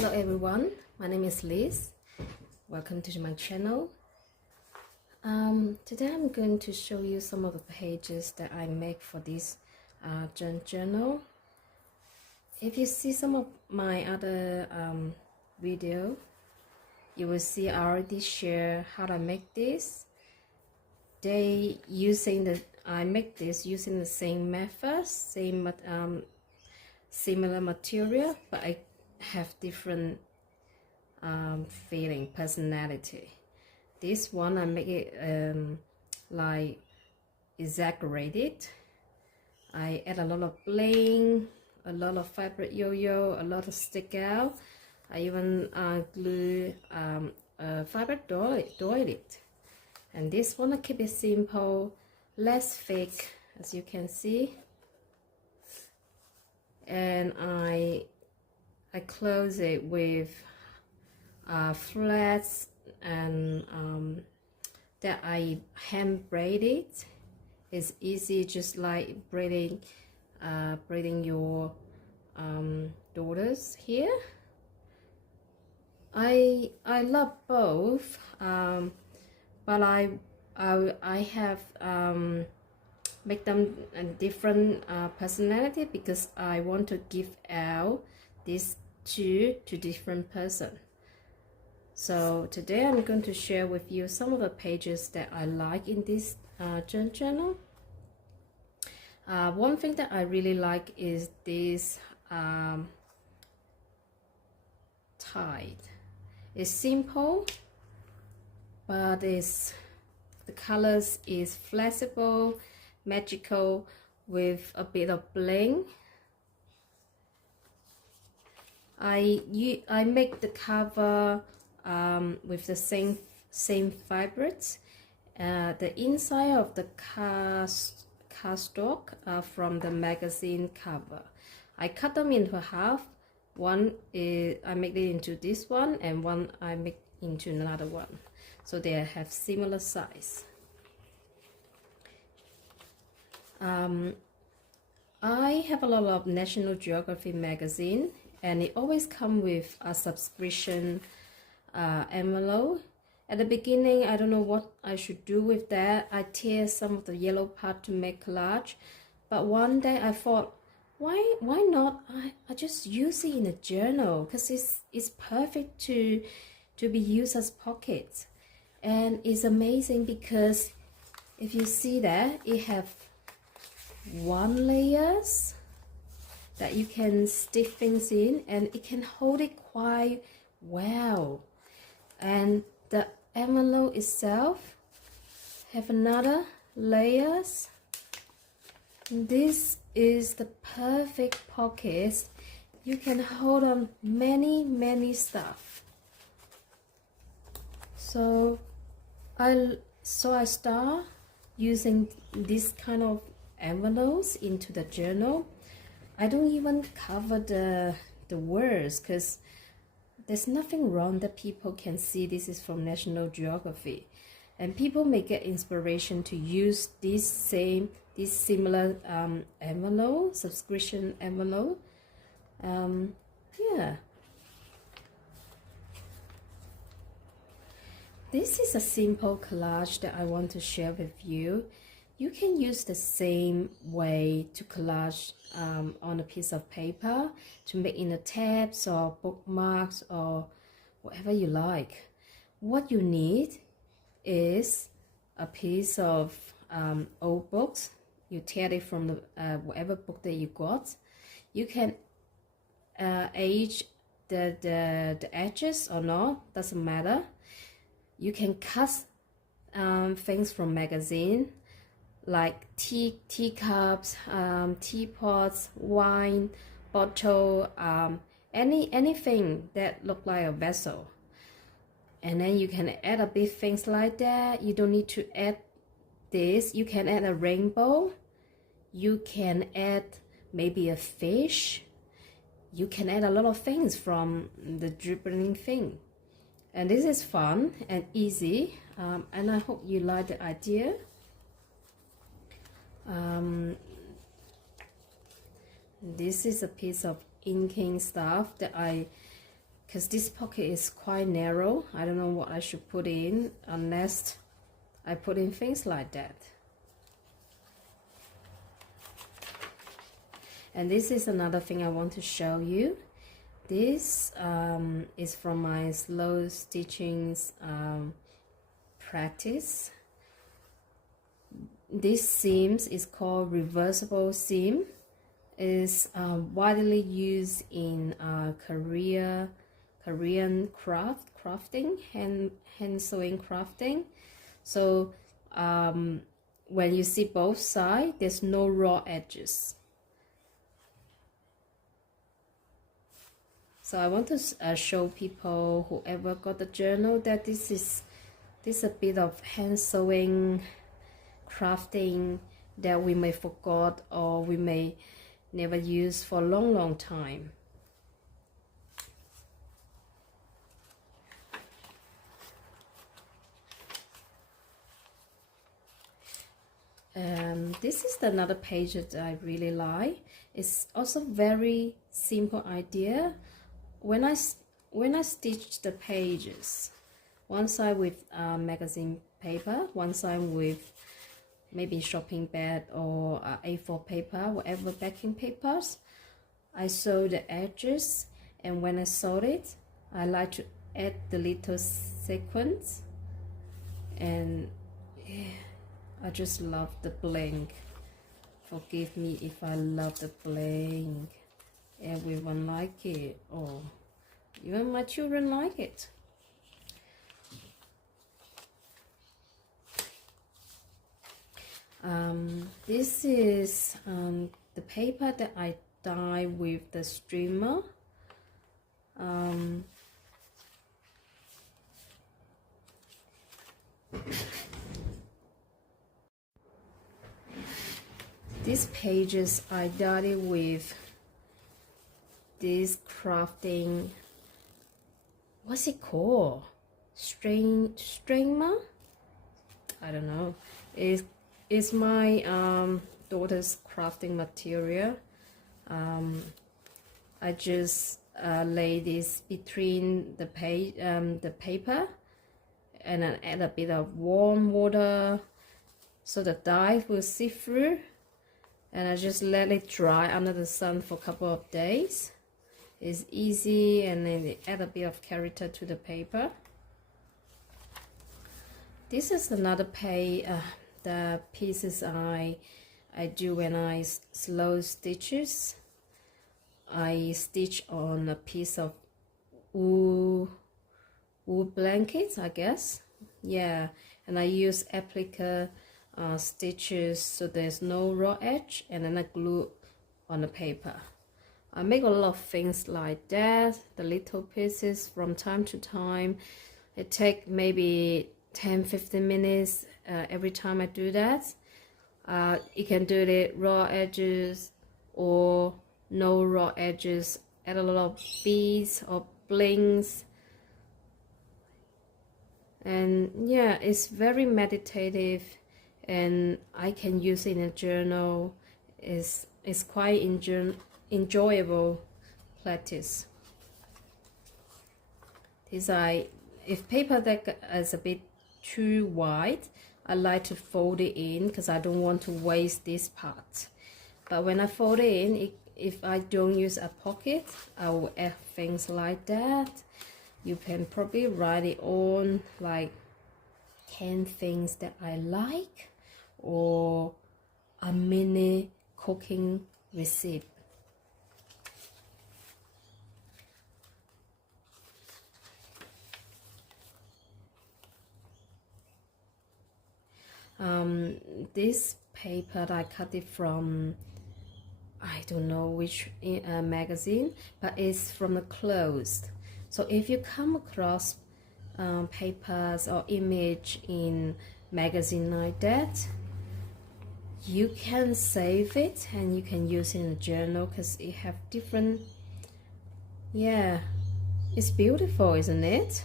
Hello everyone, my name is Liz. Welcome to my channel. Today I'm going to show you some of the pages that I make for this journal. If you see some of my other video, you will see I already share how to make this. I make this using the same method, same similar material, but I have different feeling, personality. This one I make it like exaggerated. I add a lot of bling, a lot of fabric yo-yo, a lot of stick out. I even glue fabric doily. And this one I keep it simple, less fake, as you can see. And I close it with flats and that I hand braided. It's easy, just like braiding your daughters here. I love both, but I have make them a different personality because I want to give out these two to different person. So today I'm going to share with you some of the pages that I like in this journal. One thing that I really like is this tide. It's simple, but the colors is flexible, magical, with a bit of bling. I make the cover with the same fabrics. The inside of the cardstock from the magazine cover. I cut them into half. One is I make it into this one, and one I make into another one, so they have similar size. I have a lot of National Geographic magazine, and it always comes with a subscription envelope. At the beginning, I don't know what I should do with that. I tear some of the yellow part to make collage, but one day I thought, why not I just use it in a journal, because it's perfect to be used as pockets. And it's amazing because if you see that it have one layers that you can stick things in, and it can hold it quite well. And the envelope itself have another layers. This is the perfect pocket. You can hold on many stuff. So I start using this kind of envelopes into the journal. I don't even cover the words, because there's nothing wrong that people can see this is from National Geography, and people may get inspiration to use this similar envelope, subscription envelope. Yeah, this is a simple collage that I want to share with you. You can use the same way to collage on a piece of paper to make in a tabs or bookmarks or whatever you like. What you need is a piece of old books. You tear it from the whatever book that you got. You can age the edges or not, doesn't matter. You can cut things from magazine, like teacups, teapots, wine bottle, anything that look like a vessel. And then you can add a bit things like that. You don't need to add this. You can add a rainbow. You can add maybe a fish. You can add a lot of things from the dribbling thing. And this is fun and easy, and I hope you like the idea. This is a piece of inking stuff that I because this pocket is quite narrow. I don't know what I should put in unless I put in things like that. And this is another thing I want to show you. This is from my slow stitching practice. This seams is called reversible seam. Is widely used in Korean crafting, hand sewing crafting. So when you see both sides, there's no raw edges. So I want to show people, whoever got the journal, that this is a bit of hand sewing crafting that we may forgot or we may never use for a long time. This is another page that I really like. It's also very simple idea. When I stitch the pages, one side with magazine paper, one side with maybe shopping bag or A4 paper, whatever backing papers, I sew the edges, and when I sew it, I like to add the little sequins, and yeah, I just love the bling. Forgive me if I love the bling. Everyone like it, or even my children like it. This is the paper that I dye with the streamer. These pages I dyed it with this crafting, what's it called? Streamer? I don't know. It's my daughter's crafting material. I just lay this between the paper, and then add a bit of warm water so the dye will seep through, and I just let it dry under the sun for a couple of days. It's easy, and then add a bit of character to the paper. This is another the pieces I do when I slow stitches. I stitch on a piece of wool blankets, I guess. Yeah, and I use applique stitches so there's no raw edge, and then I glue on the paper. I make a lot of things like that, the little pieces from time to time. It takes maybe 10-15 minutes every time I do that. You can do it raw edges or no raw edges, add a lot of beads or blings, and yeah, it's very meditative, and I can use it in a journal. It's quite enjoyable practice. If paper that is a bit too wide, I like to fold it in because I don't want to waste this part. But when I fold it in, if I don't use a pocket, I will add things like that. You can probably write it on like 10 things that I like, or a mini cooking recipe. This paper I cut it from, I don't know which magazine, but it's from the clothes. So if you come across papers or image in magazine like that, you can save it and you can use it in a journal because it have different, yeah, it's beautiful, isn't it?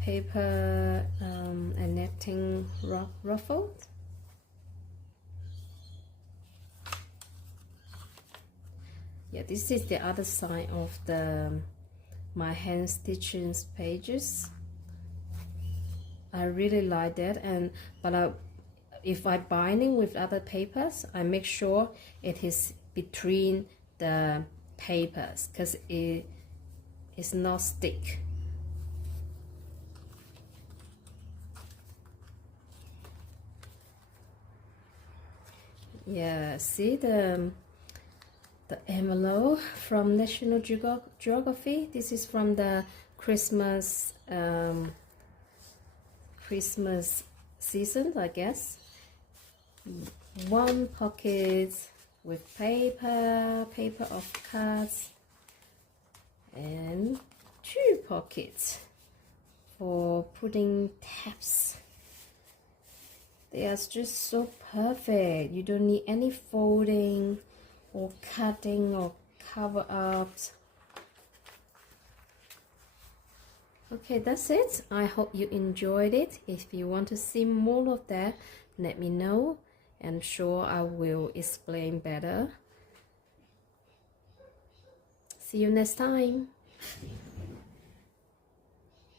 Paper and netting ruffled. Yeah, this is the other side of the my hand stitching pages. I really like that, and if I binding with other papers, I make sure it is between the papers because it is not stick. Yeah, see the envelope from National Geography. This is from the Christmas Christmas season, I guess. One pocket with paper of cards, and two pockets for putting tabs. They are just so perfect. You don't need any folding or cutting or cover ups. Okay, that's it. I hope you enjoyed it. If you want to see more of that, let me know. I'm sure I will explain better. See you next time.